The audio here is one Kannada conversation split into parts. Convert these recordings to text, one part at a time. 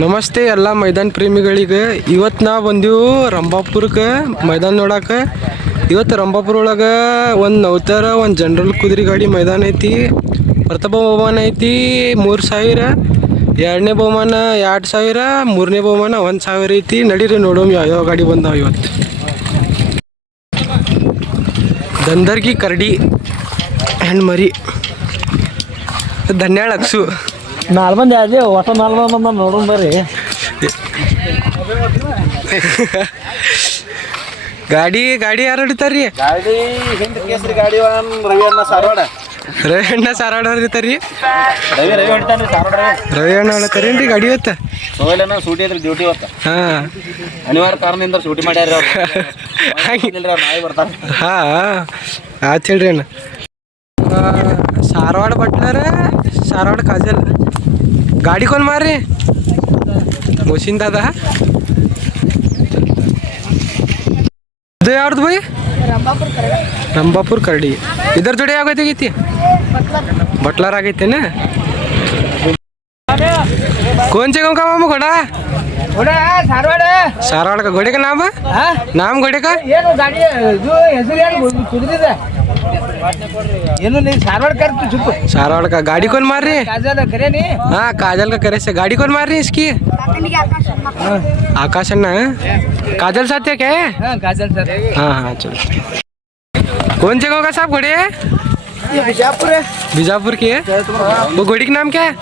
ನಮಸ್ತೆ, ಎಲ್ಲ ಮೈದಾನ ಪ್ರೇಮಿಗಳಿಗೆ. ಇವತ್ತು ನಾವು ಬಂದೀವು ರಂಭಾಪುರಕ್ಕೆ, ಮೈದಾನ ನೋಡಕ್ಕೆ ಇವತ್ತು ರಂಭಾಪುರ ಒಳಗೆ ಒಂದು ನೌತರ, ಒಂದು ಜನರಲ್ ಕುದುರೆ ಗಾಡಿ ಮೈದಾನ ಐತಿ. ಪ್ರಥಮ ಬಹುಮಾನ ಐತಿ ಮೂರು ಸಾವಿರ, ಎರಡನೇ ಬಹುಮಾನ ಎರಡು ಸಾವಿರ, ಮೂರನೇ ಬಹುಮಾನ ಒಂದು ಸಾವಿರ ಐತಿ. ನಡೀರಿ ನೋಡೋಮ್ ಯಾವ್ಯಾವ ಗಾಡಿ ಬಂದಾವ ಇವತ್ತು ದಂದರ್ಗಿ ಕರಡಿ, ಹೆಣ್ಮರಿ ಮರಿ ಧನ್ಯಾಳ ಅಕ್ಸು ನಾಲ್ ಮಂದಿ ಅದೇ ಹೊಸ ನಾಲ್ ಮಂದಿ ಬಂದ ನೋಡೋಣ ಬರ್ರಿ. ಗಾಡಿ ಗಾಡಿ ಯಾರು ಹೊಡಿತಾರ್ರಿ? ಗಾಡಿ ಹಿಂದ್ ಕೇಸರಿ ಗಾಡಿ ರವಿ ಅಣ್ಣ ಸಾರವಾಡ. ರವಿ ಅಣ್ಣ ಸಾರಾಡ ಹೊಡಿತಾರ್ರಿ? ರವಿ ರವಿ ಹೊಡಿತಾನ್ರಿ ಸಾರವಾಡ. ರವಿ ಅಣ್ಣ ಹೊಡಿತಾರೇನ್ರಿ ಗಾಡಿ ಇವತ್ತ? ಅಣ್ಣ ಸೂಟಿ ಐತ್ರಿ ಡ್ಯೂಟಿ ಇವತ್ತ. ಹಾ. ಅನಿವಾರ್ಯ ಕಾರಣದಿಂದ ಸೂಟಿ ಮಾಡ್ಯಾರ ಅವ್ರು. ನಾಳೆ ಬರ್ತಾರೆ. ಹಾ ಆತ್ ಹೇಳ್ರಿ ಅಣ್ಣ. ಸಾರವಾಡ ಬಟ್ಲರ? सारावड काजल. गाडी कोण मार रे मोशीन दादा. दे अर्ध भाई रंबापूर कर्डी. इधर जोडे आग येते किती? भटला राग येते ना? कोणचे कोण का मामू घोडा? ಸಾರವಾಡ सारवाड का घोडे का नाम नाम घोडे का ಏನು ಗಾಡಿ ಇದು ಹೆಸರು ಏನು ಕುದುರಿದೆ ಏನು ನೀ ಸಾರವಾಡ ಕರ್ತು ಚುಪ್ಪು सारवाड का गाड़ी कौन मार रही है ಕಾಜಲ ಕರೇನಿ हाँ काजल का करे से गाड़ी कौन मार रही है इसकी आकाश अन्ना काजल साथ है क्या है? ಹಾಂ ಕಾಜಲ್ ಸರ್ हाँ हाँ चलो कौन से गाँव का साहब घोड़े है ये बीजापुर है। बीजापुर की है? वो घोड़ी का नाम क्या है?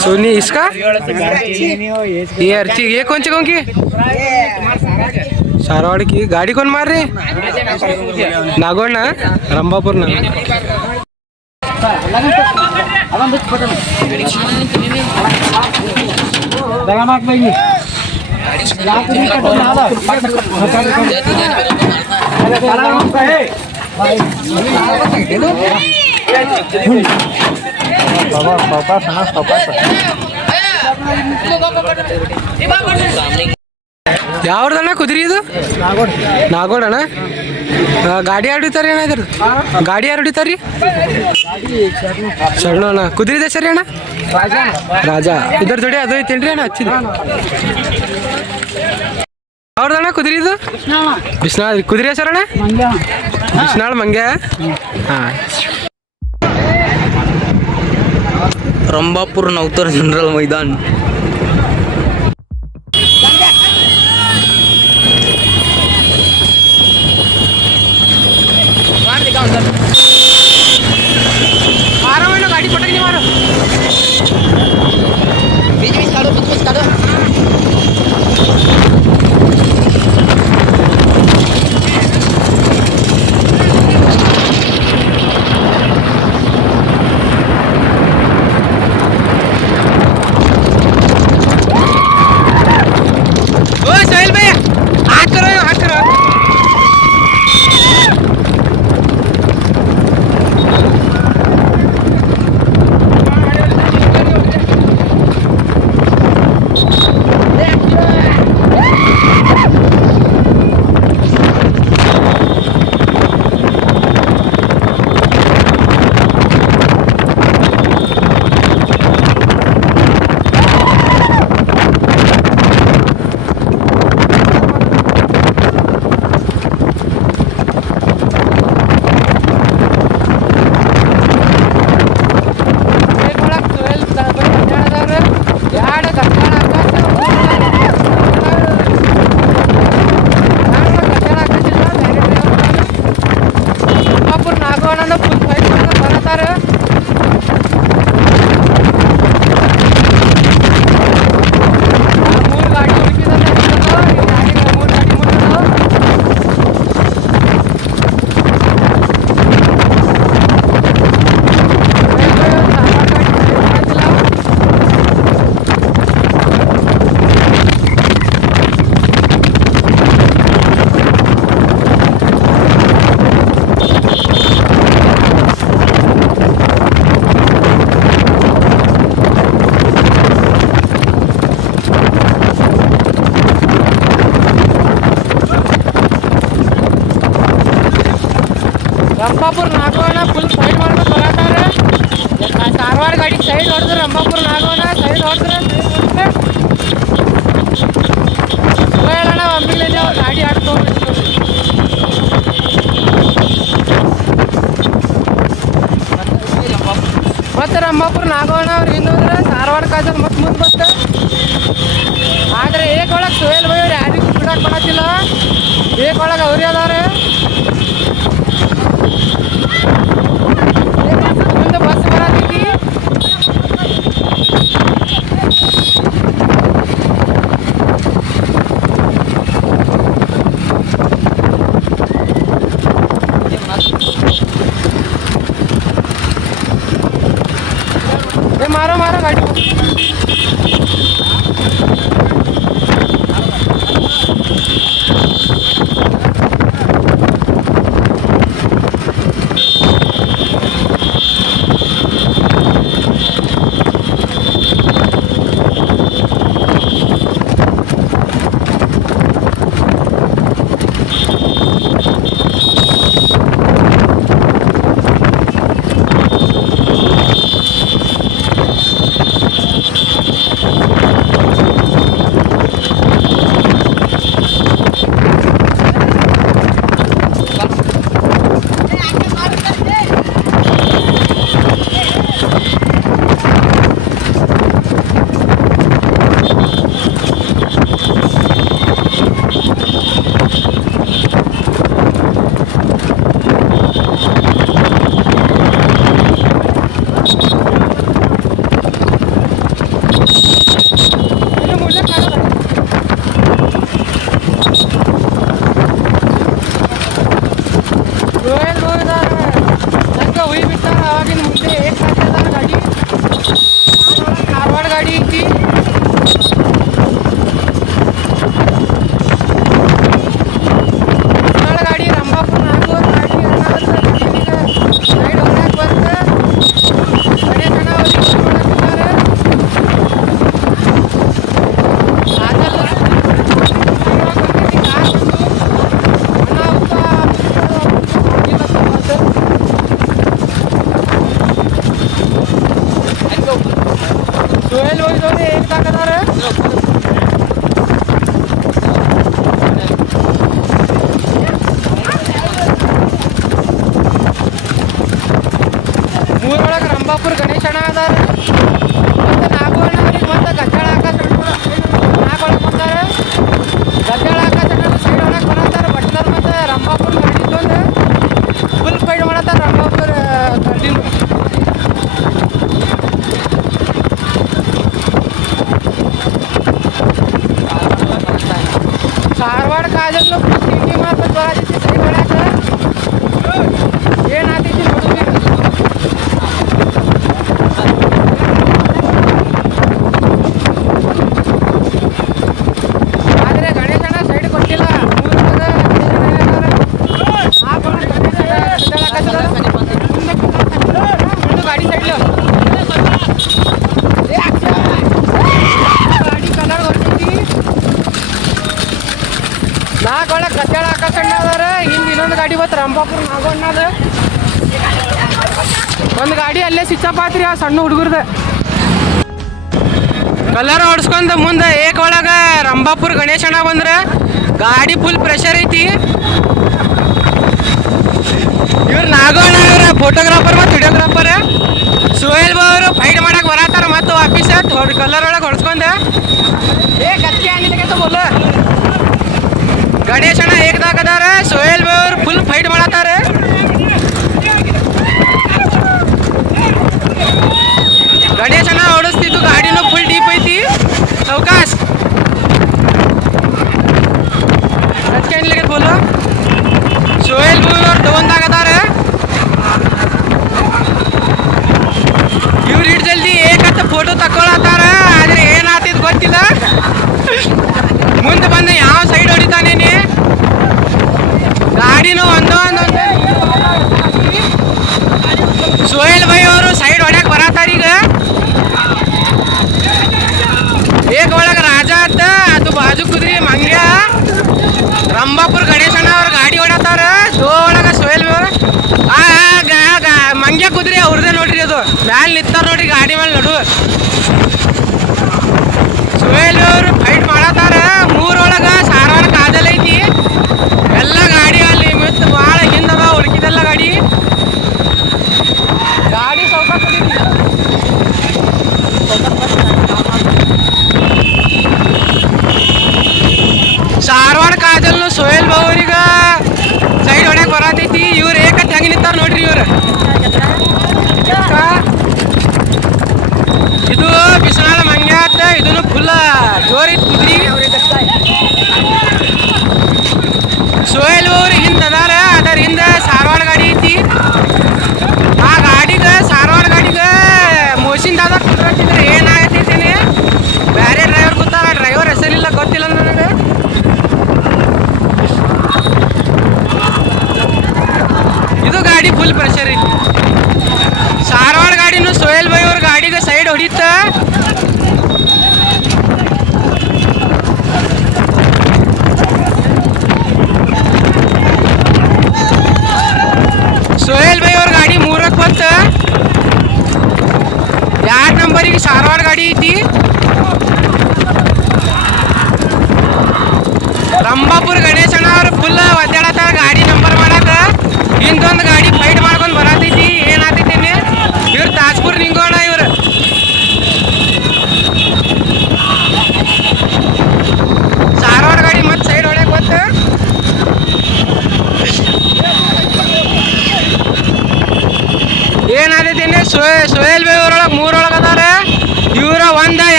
सोनी इसका? ये अर्ची ये कौन से गाँव की सारवाड़ की। गाड़ी कौन मार रही है? नागौर ना? रंबापुर ना? भाई ಯಾವ್ದಣ್ಣ ಕುದುರೆ ಇದು? ನಾಗೋಡ್ ಅಣ್ಣ ಗಾಡಿ ಯಾರು ಅಣ್ಣ ಇದ್ರ ಗಾಡಿ ಯಾರು ಹೊಡಿತಾರ್ರಿ? ಶರಣ ಅಣ್ಣ ಕುದುರೆ ಇದೆ ಸರಿ ಅಣ್ಣ? ರಾಜ. ಇದ್ರ ಜೋಡಿ ಅದು ಐತೇನ್ರಿ ಅಣ್ಣ ಹಚ್ಚಿದ ಅವ್ರದಣ್ಣ ಕುದುರೆ ಇದು? ಕೃಷ್ಣ. ಕುದುರೆ ಸರ್ ಬಿಸ್ನಾಳ್ विश्नाळ मंग्या रंबापूर नवतर जनरल मैदान ಹೊಡೆದ್ರೆ ಅಂಬಾಪುರ ನಾಗವನ ಸೈಡ್ ಹೊಡೆದ್ರೆ. ಹೇಳೋಣ ಒಮ್ಮಿಗಳಲ್ಲಿ ಗಾಡಿ ಆಡ್ಕೊಂಡು ಮತ್ತೆ ಅಂಬಾಪುರ ನಾಗವಣ ಅವ್ರು ಹಿಂದೋದ್ರೆ ಧಾರವಾಡ ಕಾಜಲ್ ಮತ್ತೆ ಮುಂದೆ ಬತ್ತೆ. ಆದರೆ ಏಕ್ ಒಳಗೆ ಬೈ ಬೈಯವ್ರು ಯಾರಿಗೂ ಬಿಡಕ್ಕೆ ಬರತ್ತಿಲ್ಲ ಏಕ್ ಒಳಗೆ ಅವ್ರೇ ಅದಾರೆ. मारो मारो गाड़ी। ಮೂರೊಳಗೆ ರಂಭಾಪುರ ಗಣೇಶ ಅಣ್ಣ ಅದಾರ ಮತ್ತು ನಾಗವಣ್ಣವ್ರಿಗೆ ಮತ್ತು ಗದ್ದಾಳ ಆಕಾಶ ನಾಗೊಳಗೆ ಬಂದಾರ ಗದ್ದಾಳ ಆಕಾಶ ಸೈಡ್ ಒಳಗೆ ಬರತ್ತಾರ ಬಟ್ಲರ್ ಮತ್ತು ರಂಭಾಪುರ ಗಾಡಿ ಬಂದು ಫುಲ್ ಫೈಡ್ ಮಾಡತ್ತಾರ ರಂಭಾಪುರ ಕಂಟಿನ್ಯೂ ಧಾರವಾಡ ಕಾಜಲ್ಲು ತಿಂಡಿ ಮಾತ್ರ ಬರತೈತಿ ಸೈಡ್ ಒಳಗೆ ಏನಾತೈತಿ ನೋಡ್ರಿ ಆದ್ರೆ ಗಣೇಶನ ಸೈಡ್ ಕೊಟ್ಟಿಲ್ಲ ಮೂರೊಳಗೆ ಆ ಬಣ್ಣ ಗಣೇಶ ಗದ್ದಲ ಹಾಕತ್ತದ. ಒಂದು ಗಾಡಿ ಸೈಡ್ಲು ಗಾಡಿ ಕಲರ್ ಬರ್ತೈತಿ ಒಳಗೆ ಗದ್ದಾಳ ಹಾಕಸಣ್ಣ ಅದಾರ. ಇನ್ನೊಂದು ಗಾಡಿ ಬತ್ತು ರಂಭಾಪುರ ನಾಗಣ್ಣದ ಒಂದು ಗಾಡಿ ಅಲ್ಲೇ ಸಿಚ್ಚಪ್ಪ ಆತ್ರಿ ಆ ಸಣ್ಣ ಹುಡುಗರ್ದ. ಕಲರ್ ಹೊಡ್ಸ್ಕೊಂಡ್ ಮುಂದೆ ಏಕ ಒಳಗ ರಂಭಾಪುರ ಗಣೇಶಣ್ಣ ಬಂದ್ರ. ಗಾಡಿ ಫುಲ್ ಪ್ರೆಷರ್ ಐತಿ. ಇವ್ರು ನಾಗೋಣ್ಣ ಅವ್ರ ಫೋಟೋಗ್ರಾಫರ್ ಮತ್ತು ವಿಡಿಯೋಗ್ರಾಫರ್ ಸುಹೇಲ್ ಬಾ ಅವರು ಫೈಟ್ ಮಾಡಕ್ ಬರತ್ತಾರ ಮತ್ತು ವಾಪೀಸ್. ಕಲರ್ ಒಳಗೆ ಹೊಡ್ಸ್ಕೊಂಡ. ಗಣೇಶಣ್ಣ ಏಕದಾಗ ಅದಾರ ಸೋಹೇಲ್ ಬಾ ಅವ್ರು ಫುಲ್ ಫೈಟ್ ಮಾಡತ್ತಾರ ಗಣೇಶಣ್ಣ ಓಡಿಸ್ತಿದ್ದು ಗಾಡಿನೂ ಫುಲ್ ಡೀಪ್ ಐತಿ ಅವಕಾಶ ಅದಕ್ಕೆ ಏನ್ಲಿಕ್ಕೆ ಬೋಲು ಸೋಹೇಲ್ ಬಾ ಅವ್ರು ತಗೊಂಡಾಗ ಅದಾರ ಇವ್ರು ಇಟ್ಟು ಜಲ್ದಿ ಏಕತ್ತ ಫೋಟೋ ತಕೊಳತ್ತಾರ ಆದ್ರೆ ಏನಾತಿದ್ ಗೊತ್ತಿಲ್ಲ ಮುಂದೆ ಬಂದ ಯಾವ ಸೈಡ್ ಹೊಡಿತಾನೇನಿ ಗಾಡಿನೂ ಒಂದೋ ಒಂದೊಂದು ಸೋಹೇಲ್ ಭಾಯ್ ಅವರು ಸೈಡ್ ಹೊಡ್ಯಾಕ ಬರತ್ತಾರ ಈಗ ಏಕ ಒಳಗ ರಾಜ ಅತ್ತ ಅದು ಬಾಜು ಕುದ್ರಿ ಮಂಗ್ಯ ರಂಭಾಪುರ ಗಣೇಶಣ್ಣ ಅವ್ರ ಗಾಡಿ ಓಡಾತಾರ ದೋ ಸೋಯಲ್ ಆ ಮಂಗ್ಯ ಕುದ್ರಿ ಅವ್ರದೇ ನೋಡ್ರಿ ಅದು. ಮ್ಯಾಲ್ ನಿಂತಾರ ನೋಡ್ರಿ ಗಾಡಿ ಮೇಲೆ ಬಿಸಿಲಾದ ಮಂಗ್ಯಾತ ಇದನ್ನು ಫುಲ್ ಜೋರಿತ್ತು ಕುದ್ರಿ. ಸೋಯಲ್ ಅವ್ರ ಹಿಂದೆ ಅದಾರ, ಅದರ ಹಿಂದೆ ಸಾರವಾಡ ಗಾಡಿ ಐತಿ. ಆ ಗಾಡಿಗೆ, ಸಾರವಾಡ ಗಾಡಿಗೆ ಮೋಸಿಂದಾದ ಕುದ್ರತಿದ್ರೆ ಏನಾಗತ್ತೈತೇನೆ ಬೇರೆ ಡ್ರೈವರ್ ಗೊತ್ತಾರ ಡ್ರೈವರ್ ಹೆಸರಿಲ್ಲ, ಗೊತ್ತಿಲ್ಲ ನನಗೆ. ಇದು ಗಾಡಿ ಫುಲ್ ಪ್ರೆಷರ್ ಇಲ್ಲ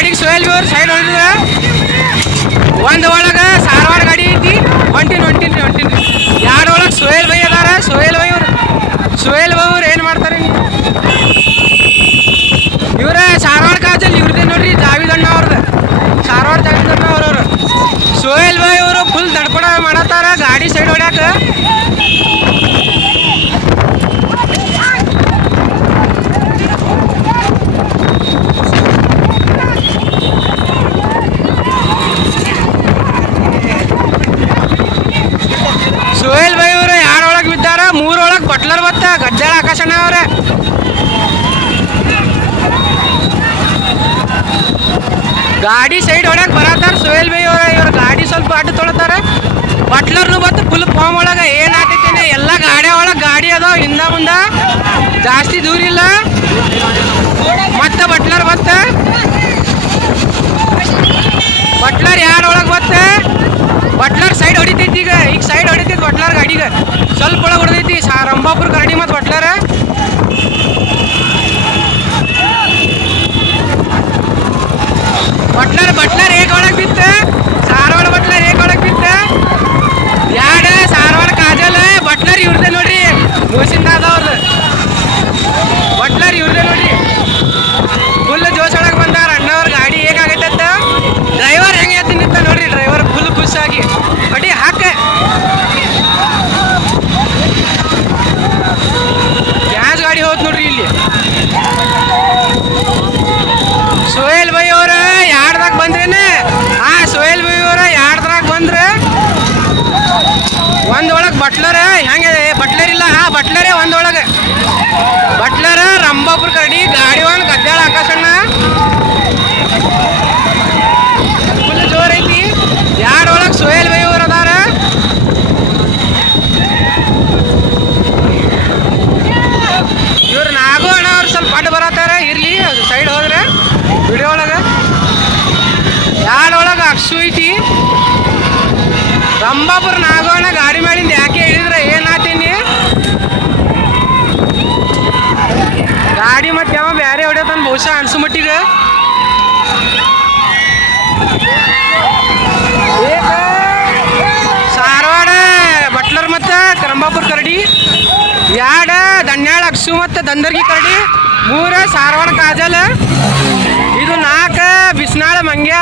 ಗಾಡಿಗೆ ಸೋಯಲ್ ಇವ್ರು ಸೈಡ್ ಹೊಡೆದ್ರ ಒಂದು ಒಳಗೆ ಸಾರವಾರ ಗಾಡಿ ಐತಿ. ಹೊಂಟಿನ ಹೊಂಟಿನ ಹೊಂಟಿನ. ಎರಡು ಒಳಗೆ ಸೋಯಲ್ ಬೈ ಅದಾರ, ಸೋಯಲ್ ಬೈ ಇವ್ರು ಸೋಯಲ್ ಬೈ ಅವ್ರು ಏನು ಮಾಡ್ತಾರೆ ಇವ್ರ ಸಾರವಾರ ಕಾಜಲ್ಲಿ ಇವ್ರದೇ ನೋಡ್ರಿ, ಜಾವಿದಣ್ಣ ಅವ್ರದ್ದು ಜಾವಿದ್ ಜಾವಿದಣ್ಣ ಅವ್ರವ್ರು ಸೋಯಲ್ ಬೈ ಅವರು ಫುಲ್ ದಡ್ಪಡ ಮಾಡತ್ತಾರ, ಗಾಡಿ ಸೈಡ್ ಹೊಡ್ಯಾಕ ಸೋಯಲ್ ಬಾಯ್ ಅವರು ಯಾರೊಳಗೆ ಬಿದ್ದಾರ ಮೂರೊಳಗೆ ಬಟ್ಲರ್ ಬತ್ತ ಗಜ್ಜಾಳ ಆಕಾಶಣ್ಣ ಅವ್ರೆ ಗಾಡಿ ಸೈಡ್ ಹೊಡ್ಯಾಕ ಬರತ್ತಾರ ಸೋಯಲ್ ಬೈ ಅವ್ರ ಇವ್ರ ಅಡ್ಡ ತೊಳತಾರ. ಬಟ್ಲರ್ನು ಬತ್ತು ಫುಲ್ ಫಾರ್ಮ್ ಒಳಗ ಏನ್ ಆಗ್ತೈತಿ ಎಲ್ಲ ಗಾಡಿ ಒಳಗ ಗಾಡಿ ಅದಾವ ಹಿಂದ ಮುಂದ. ಜಾಸ್ತಿ ದೂರ ಇಲ್ಲ ಮತ್ತೆ ಬಟ್ಲರ್ ಬತ್ತ ಬಟ್ಲರ್ ಯಾರ ಒಳಗ್ ಬತ್ತ ಬಟ್ಲರ್ ಸೈಡ್ ಹೊಡಿತೈತಿ ಈಗ ಈಗ ಸೈಡ್ ಹೊಡಿತೈತಿ ಬಟ್ಲರ್ ಗಾಡಿಗೆ ಸ್ವಲ್ಪ ಒಳಗೆ ಹೊಡೆದೈತಿ ಸಾ ರಂಭಾಪುರ ಗಾಡಿ ಮತ್ತು ಬಟ್ಲರ್ ಬಟ್ಲರ್ ಬಟ್ಲರ್ ಏಕ್ ಒಳಗ್ ಬಿತ್ತ ಸಾರವಾಡ ಬಟ್ಲರ್ ಏಕ್ ಒಳಗ್ ಬಿತ್ತ ಯಾಡ ಸಾರವಾಡ ಕಾಜಲ್ ಬಟ್ಲರ್ ಇವ್ರದೇ ನೋಡ್ರಿ ಮೋಸಿಂದ ಅದಾವ್ರದ್ದು ಬಟ್ಲರ್ ಇವ್ರದೇ ನೋಡ್ರಿ ಫುಲ್ ಜೋಶ್ ಒಳಗೆ ಬಂದಾರ ಅಣ್ಣವ್ರ ಗಾಡಿ ಹೇಗಾಗೈತಂತ ಡ್ರೈವರ್ ಹೆಂಗೆ ಎತ್ತಿ ನಿಂತ ನೋಡ್ರಿ ಡ್ರೈವರ್ ಫುಲ್ ಖುಷಿಯಾಗಿ ಬಡಿ ಹಾಕ ಗ್ಯಾಸ್ ಗಾಡಿ ಹೋತ್ ನೋಡ್ರಿ ಇಲ್ಲಿ ಸೋಯಲ್ ಬೈ ಅವ್ರ ಯಾರ್ದಾಗ ಬಂದ್ರೇನೆ ಹಾ ಸೋಯಲ್ ಬೈ ಅವ್ರ ಯಾರ್ದ್ರಾಗ ಬಂದ್ರೆ ಒಂದ್ ಒಳಗ್ ಬಟ್ಲರ್ ಹೆಂಗೆ ಬಟ್ಲರ್ ಇಲ್ಲ ಹಾ ಬಟ್ಲರೇ ಬಟ್ಲರ ಒಳಗೆ ರಂಭಾಪುರ ಕರಡಿ ಗಾಡಿ ಒಂದು ಗದ್ದಾಳ ಆಕಾಶಣ್ಣ. ಫುಲ್ ಜೋರ್ ಐತಿ. ಯಾರ್ ಒಳಗ್ ಸೋಯಲ್ ಬೈ ಅದಾರ? ಇವ್ರು ನಾಗು ಅಣ್ಣ ಅವ್ರು ಸ್ವಲ್ಪ ಅಡ್ಡ ಬರತ್ತಾರ. ಇರ್ಲಿ, ಅದು ಸೈಡ್ ಹೋದ್ರೆ. ವಿಡಿಯೋ ಒಳಗೆ. ಯಾರೊಳಗೆ ಅಕ್ಷು ಐತಿ? ರಂಬಾಪುರ ನಾಗವಣ್ಣ ಗಾಡಿ ಮೇಲಿಂದ ಯಾಕೆ ಹೇಳಿದ್ರೆ ಏನಾತೀನಿ ಗಾಡಿ ಮತ್ತೆ ಯಾವ ಬೇರೆ ಹೊಡ್ಯತಾನ ಬಹುಶಃ ಅನ್ಸು ಮಟ್ಟಿಗೆ ಸಾರವಾಡ ಬಟ್ಲರ್ ಮತ್ತು ರಂಭಾಪುರ ಕರಡಿ ಯಾಡ ಅಕ್ಷು ಮತ್ತು ದಂದರ್ಗಿ ಕರಡಿ ಮೂರ ಸಾರವಾಡ ಕಾಜಲ್ ಇದು ನಾಲ್ಕು ಬಿಸ್ನಾಳ ಮಂಗ್ಯ.